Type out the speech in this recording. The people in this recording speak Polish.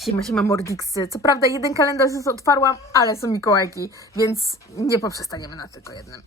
Siema Mordiksy. Co prawda jeden kalendarz już otwarłam, ale są Mikołajki, więc nie poprzestaniemy na tylko jednym.